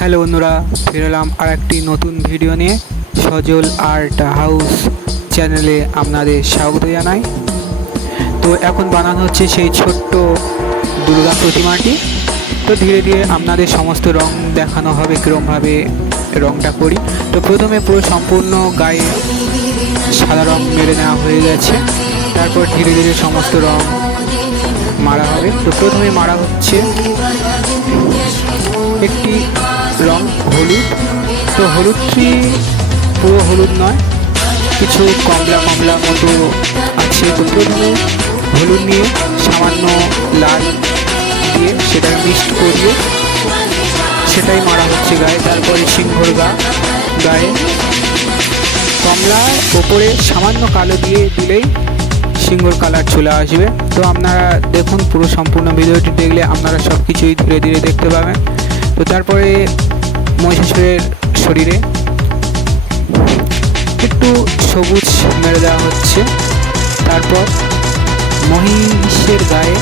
Hello বন্ধুরা ফিরলাম আর একটি নতুন ভিডিও নিয়ে। সজল আর্ট হাউস চ্যানেলে আপনাদের স্বাগত জানাই। তো এখন বানানো হচ্ছে সেই ছোট্ট দুর্গা প্রতিমাটি। তো ধীরে ধীরে আপনাদের সমস্ত রং দেখানো হবে, কীরমভাবে রংটা করি। তো প্রথমে পুরো সম্পূর্ণ গায়ে সাদা রং মেরে নেওয়া হয়ে গেছে। তারপর ধীরে ধীরে সমস্ত রং মারা হবে তো প্রথমে মারা হচ্ছে একটি রং হলুদ। তো হলুদটি পুরো হলুদ নয়, কিছু কমলা কমলা মতো আছে। তো প্রথমে হলুদ নিয়ে সামান্য লাল দিয়ে সেটা মিক্সড করিয়ে সেটাই মারা হচ্ছে গায়ে। তারপরে সিংহর গা, গায়ে কমলার ওপরে সামান্য কালো দিয়ে দিলেই সিঙ্গল কালার চলে আসবে। তো আপনারা দেখুন পুরো সম্পূর্ণ ভিডিওটি দেখলে আপনারা সব কিছুই ধীরে ধীরে দেখতে পাবেন। তো তারপরে মহিষাসুরের শরীরে একটু সবুজ মেরে দেওয়া হচ্ছে। তারপর মহিষের গায়ে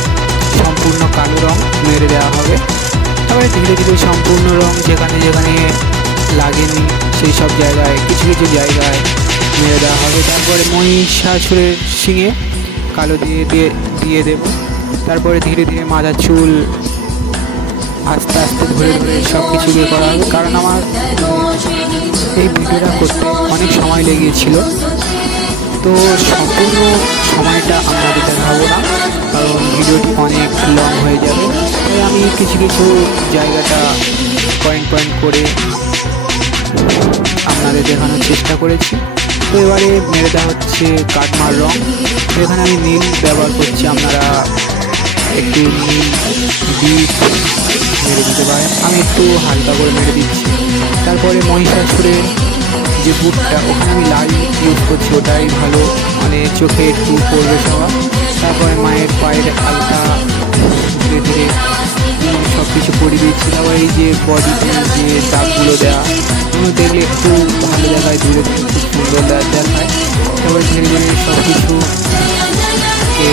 সম্পূর্ণ কালো রং মেরে দেওয়া হবে। তারপরে ধীরে ধীরে সম্পূর্ণ রং যেখানে যেখানে লাগেনি সেই সব জায়গায়, কিছু কিছু জায়গায় মেরে দেওয়া হবে। তারপরে মহিষাসুরের শিঙে কালো দিয়ে দিয়ে দিয়ে দেব। তারপরে ধীরে ধীরে মাথা চুল আস্তে আস্তে ধরে ধরে সব কিছু ইয়ে করা হবে। কারণ আমার এই ভিডিওটা করতে অনেক সময় লেগেছিল। তো সম্পূর্ণ সময়টা আপনাদের দেখাবো না, কারণ ভিডিওটি অনেক লং হয়ে যাবে। তাই আমি কিছু কিছু জায়গাটা পয়েন্ট পয়েন্ট করে আপনাদের দেখানোর চেষ্টা করেছি। তো এবারে মেরে হচ্ছে কাটমার রং। এখানে আমি নীল ব্যবহার করছি, আপনারা একটু নীল বিট মেরে দিতে পারেন। আমি একটু হালকা করে মেরে দিচ্ছি। তারপরে মহিষাসুরের যে বুটটা, ওখানে আমি লাল ইউজ করছি, ওটাই ভালো। মানে চোখে একটু পড়বে সবার। তারপরে মায়ের পায়ের হালকা ধীরে ধীরে এই যে বডিতে যে দাগগুলো দেওয়া এগুলো দেখলে একটু ভালো দেখায় দূরে থেকে খুব দেখায়। তারপরে ধীরে ধীরে সব কিছু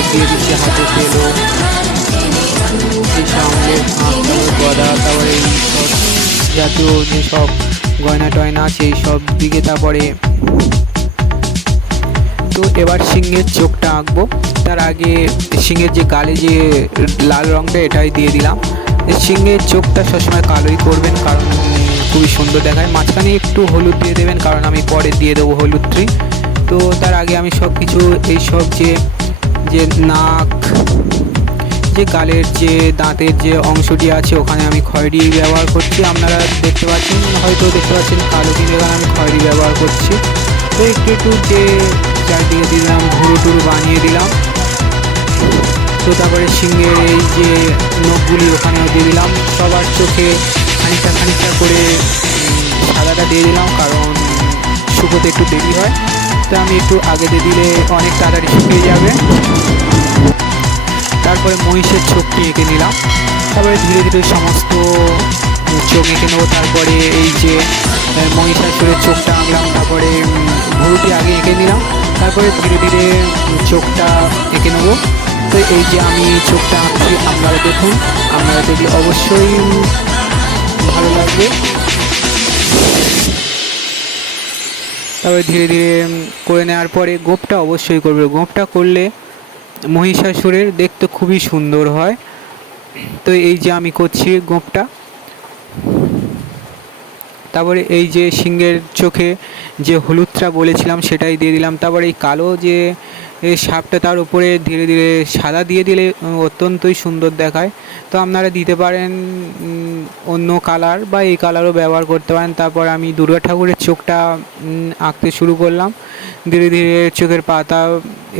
দিয়ে দিচ্ছি, হাতে তেলও সামনের তারপরে গদা তারপরে এই সব জাতীয় যে সব গয়না টয়না এই সব দিকে তারপরে তো এবার সিংহের চোখটা আঁকবো। তার আগে সিংহের যে গালে যে লাল রঙটা এটাই দিয়ে দিলাম। সিংহের চোখটা সবসময় কালোই করবেন, কারণ খুবই সুন্দর দেখায়। মাঝখানে একটু হলুদ দিয়ে দেবেন, কারণ আমি পরে দিয়ে দেবো হলুদ ট্রি তো তার আগে আমি সব কিছু এই সব যে যে নাক, যে গালের যে দাঁতের যে অংশটি আছে, ওখানে আমি খয়েরি ব্যবহার করছি। আপনারা দেখতে পাচ্ছেন, হয়তো দেখতে পাচ্ছেন, কালো এখানে আমি খয়েরি ব্যবহার করছি। তো একটু একটু যে চারদিকে দিলাম ঘুরু টুরু বানিয়ে দিলাম। তো তারপরে সিংহের এই যে নখগুলি ওখানেও দিয়ে দিলাম। সবার চোখে খানিকটা খানিকটা করে সাদাটা দিয়ে দিলাম, কারণ শুকোতে একটু দেরি হয়। তো আমি একটু আগে দিয়ে দিলে অনেক তাড়াতাড়ি শুকিয়ে যাবে। তারপরে মহিষের চোখটি এঁকে নিলাম। তারপরে ধীরে ধীরে সমস্ত চোখ এঁকে নেব। তারপরে এই যে মহিষাসুরের চোখটা আঁকলাম। তারপরে ভুরুটি আগে এঁকে নিলাম। তারপরে ধীরে ধীরে চোখটা এঁকে নেব। তো এই যে আমি চোখটা আঁকছি আপনারা দেখুন। আপনারা দেখি অবশ্যই ভালো লাগবে। তারপরে ধীরে ধীরে করে নেওয়ার পরে গোপটা অবশ্যই করবে। গোপটা করলে মহিষাসুরের দেখতে খুবই সুন্দর হয়। তো এই যে আমি করছি গোপটা তারপরে এই যে সিংহের চোখে যে হলুদটা বলেছিলাম সেটাই দিয়ে দিলাম। তারপরে এই কালো যে সাপটা তার উপরে ধীরে ধীরে সাদা দিয়ে দিলে অত্যন্তই সুন্দর দেখায়। তো আপনারা দিতে পারেন অন্য কালার বা এই কালারও ব্যবহার করতে পারেন। তারপর আমি দুর্গা ঠাকুরের চোখটা আঁকতে শুরু করলাম। ধীরে ধীরে চোখের পাতা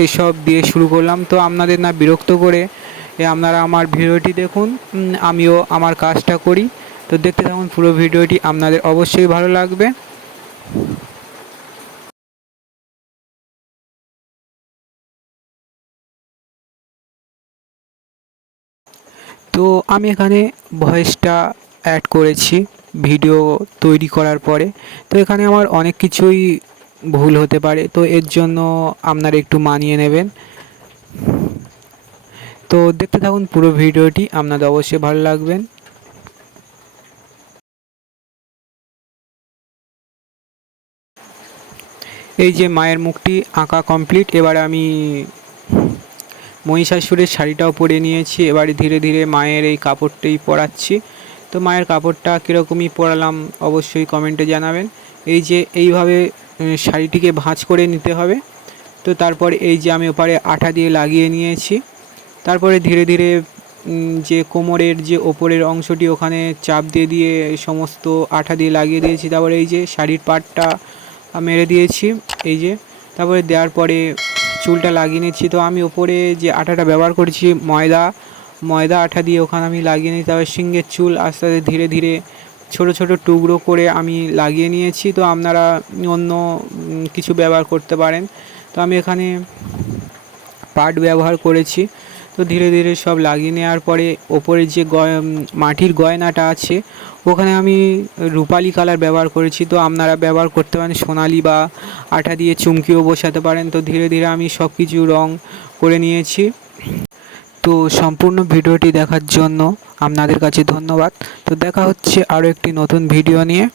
এসব দিয়ে শুরু করলাম। তো আপনাদের না বিরক্ত করে আপনারা আমার ভিডিওটি দেখুন। আমিও আমার কাজটা করি। তো দেখতে থাকুন পুরো ভিডিওটি। আপনাদের অবশ্যই ভালো লাগবে। তো আমি এখানে ভয়েসটা অ্যাড করেছি, ভিডিও তৈরি করার পরে। তো এখানে আমার অনেক কিছুই ভুল হতে পারে, তো এর জন্য আপনারা একটু মানিয়ে নেবেন। তো দেখতে থাকুন পুরো ভিডিওটি, আপনাদের অবশ্যই ভালো লাগবেন। এই যে মায়ের মুখটি আঁকা কমপ্লিট এবার আমি মহিষাসুরের শাড়িটাও পরে নিয়েছি, এবারে ধীরে ধীরে মায়ের এই কাপড়টাই পরাচ্ছি। তো মায়ের কাপড়টা কীরকমই পরালাম অবশ্যই কমেন্টে জানাবেন। এই যে এইভাবে শাড়িটিকে ভাঁজ করে নিতে হবে। তো তারপরে এই যে আমি ওপারে আঠা দিয়ে লাগিয়ে নিয়েছি। তারপরে ধীরে ধীরে যে কোমরের যে ওপরের অংশটি ওখানে চাপ দিয়ে দিয়ে সমস্ত আঠা দিয়ে লাগিয়ে দিয়েছি। তারপরে এই যে শাড়ির পাটটা মেরে দিয়েছি, এই যে। তারপরে দেওয়ার পরে চুলটা লাগিয়ে নিচ্ছি। তো আমি ওপরে যে আঠাটা ব্যবহার করেছি, ময়দা ময়দা আঠা দিয়ে ওখানে আমি লাগিয়ে নিই তারপরে সিংহের চুল আস্তে আস্তে ধীরে ধীরে ছোট ছোট টুকরো করে আমি লাগিয়ে নিয়েছি। তো আপনারা অন্য কিছু ব্যবহার করতে পারেন। তো আমি এখানে পাট ব্যবহার করেছি। তো ধীরে ধীরে সব লাগিয়ে নেওয়ার পরে ওপরে যে মাটির গয়নাটা আছে, ওখানে আমি রূপালি কালার ব্যবহার করেছি। তো আপনারা ব্যবহার করতে পারেন সোনালি বা আঠা দিয়ে চুমকিও বসাতে পারেন। তো ধীরে ধীরে আমি সব কিছু রং করে নিয়েছি। তো সম্পূর্ণ ভিডিওটি দেখার জন্য আপনাদের কাছে ধন্যবাদ। তো দেখা হচ্ছে আরও একটি নতুন ভিডিও নিয়ে।